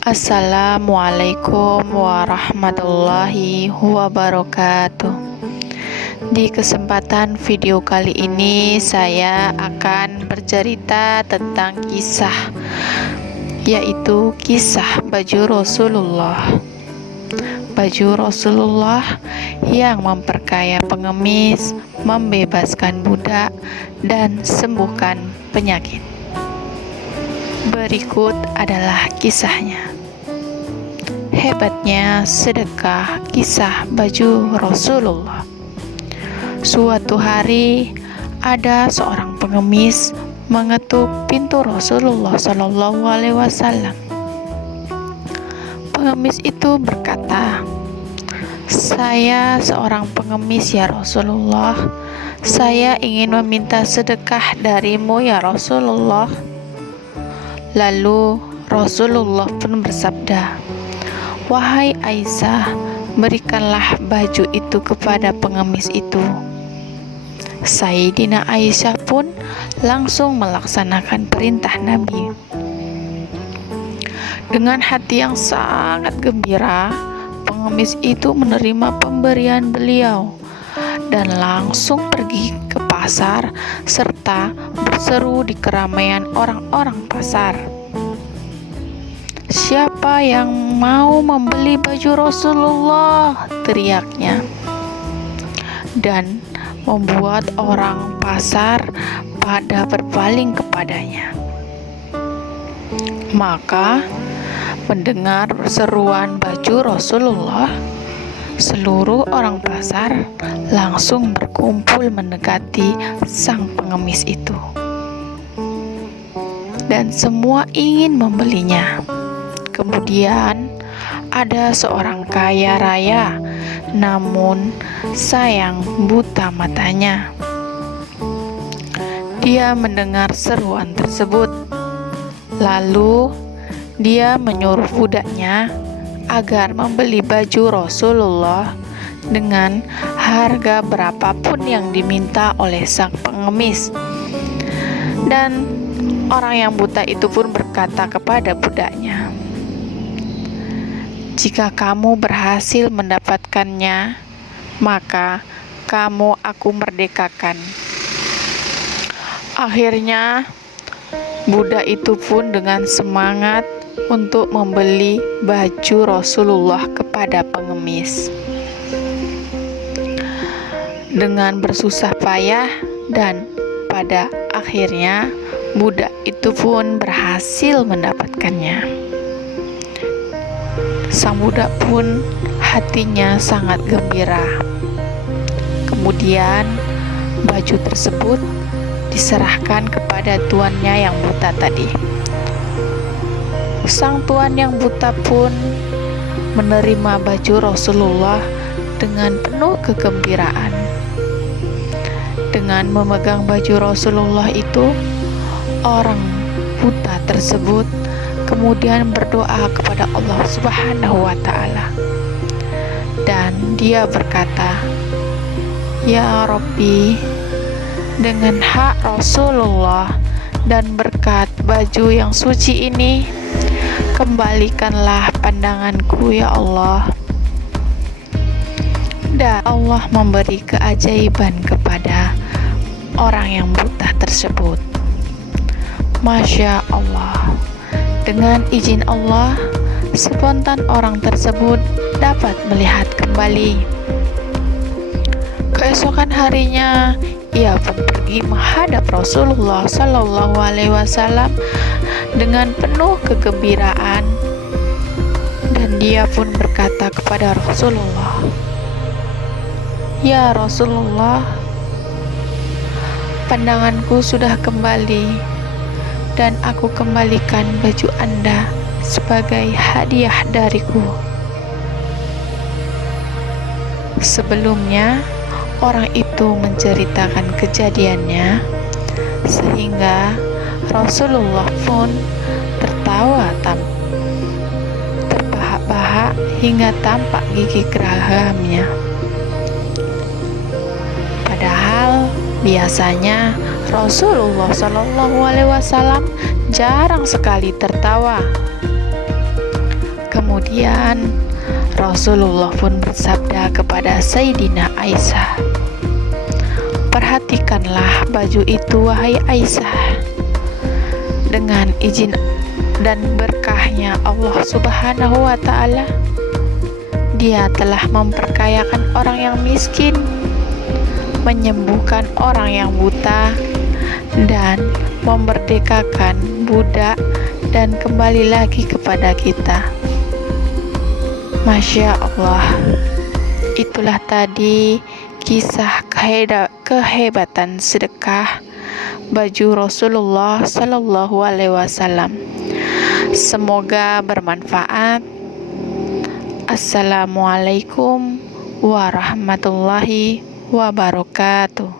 Assalamualaikum warahmatullahi wabarakatuh. Di kesempatan video kali ini saya akan bercerita tentang kisah, yaitu kisah baju Rasulullah. Baju Rasulullah yang memperkaya pengemis, membebaskan budak, dan sembuhkan penyakit. Berikut adalah kisahnya. Hebatnya sedekah kisah baju Rasulullah. Suatu hari ada seorang pengemis mengetuk pintu Rasulullah SAW. Pengemis itu berkata, "Saya seorang pengemis ya Rasulullah. Saya ingin meminta sedekah darimu ya Rasulullah." Lalu Rasulullah pun bersabda, "Wahai Aisyah, berikanlah baju itu kepada pengemis itu." Sayyidina Aisyah pun langsung melaksanakan perintah Nabi. Dengan hati yang sangat gembira, pengemis itu menerima pemberian beliau dan langsung pergi ke pasar serta berseru di keramaian orang-orang pasar, "Siapa yang mau membeli baju Rasulullah?" teriaknya, dan membuat orang pasar pada berpaling kepadanya. Maka mendengar seruan baju Rasulullah, seluruh orang pasar langsung berkumpul mendekati sang pengemis itu, dan semua ingin membelinya. Kemudian ada seorang kaya raya, namun sayang buta matanya. Dia mendengar seruan tersebut, lalu dia menyuruh budaknya agar membeli baju Rasulullah dengan harga berapapun yang diminta oleh sang pengemis. Dan orang yang buta itu pun berkata kepada budaknya, "Jika kamu berhasil mendapatkannya, maka kamu aku merdekakan." Akhirnya budak itu pun dengan semangat untuk membeli baju Rasulullah kepada pengemis. Dengan bersusah payah, dan pada akhirnya budak itu pun berhasil mendapatkannya. Sang budak pun hatinya sangat gembira. Kemudian baju tersebut diserahkan kepada tuannya yang buta tadi. Sang tuan yang buta pun menerima baju Rasulullah dengan penuh kegembiraan. Dengan memegang baju Rasulullah itu, orang buta tersebut kemudian berdoa kepada Allah Subhanahu wa Ta'ala, dan dia berkata, "Ya Rabbi, dengan hak Rasulullah dan berkat baju yang suci ini, kembalikanlah pandanganku ya Allah." Dan Allah memberi keajaiban kepada orang yang buta tersebut. Masya Allah, dengan izin Allah, spontan orang tersebut dapat melihat kembali. Keesokan harinya, ia pun pergi menghadap Rasulullah SAW dengan penuh kegembiraan, dan dia pun berkata kepada Rasulullah, "Ya Rasulullah, pandanganku sudah kembali, dan aku kembalikan baju Anda sebagai hadiah dariku." Sebelumnya, orang itu menceritakan kejadiannya, sehingga Rasulullah pun tertawa terbahak-bahak hingga tampak gigi geragamnya. Padahal biasanya Rasulullah SAW jarang sekali tertawa. Kemudian Rasulullah pun bersabda kepada Sayyidina Aisyah, "Perhatikanlah baju itu, wahai Aisyah. Dengan izin dan berkahnya Allah Subhanahu wa Ta'ala, Dia telah memperkayakan orang yang miskin, menyembuhkan orang yang buta, dan memerdekakan budak, dan kembali lagi kepada kita." Masya Allah, itulah tadi kisah kehebatan sedekah baju Rasulullah Sallallahu Alaihi Wasallam. Semoga bermanfaat. Assalamualaikum warahmatullahi wabarakatuh.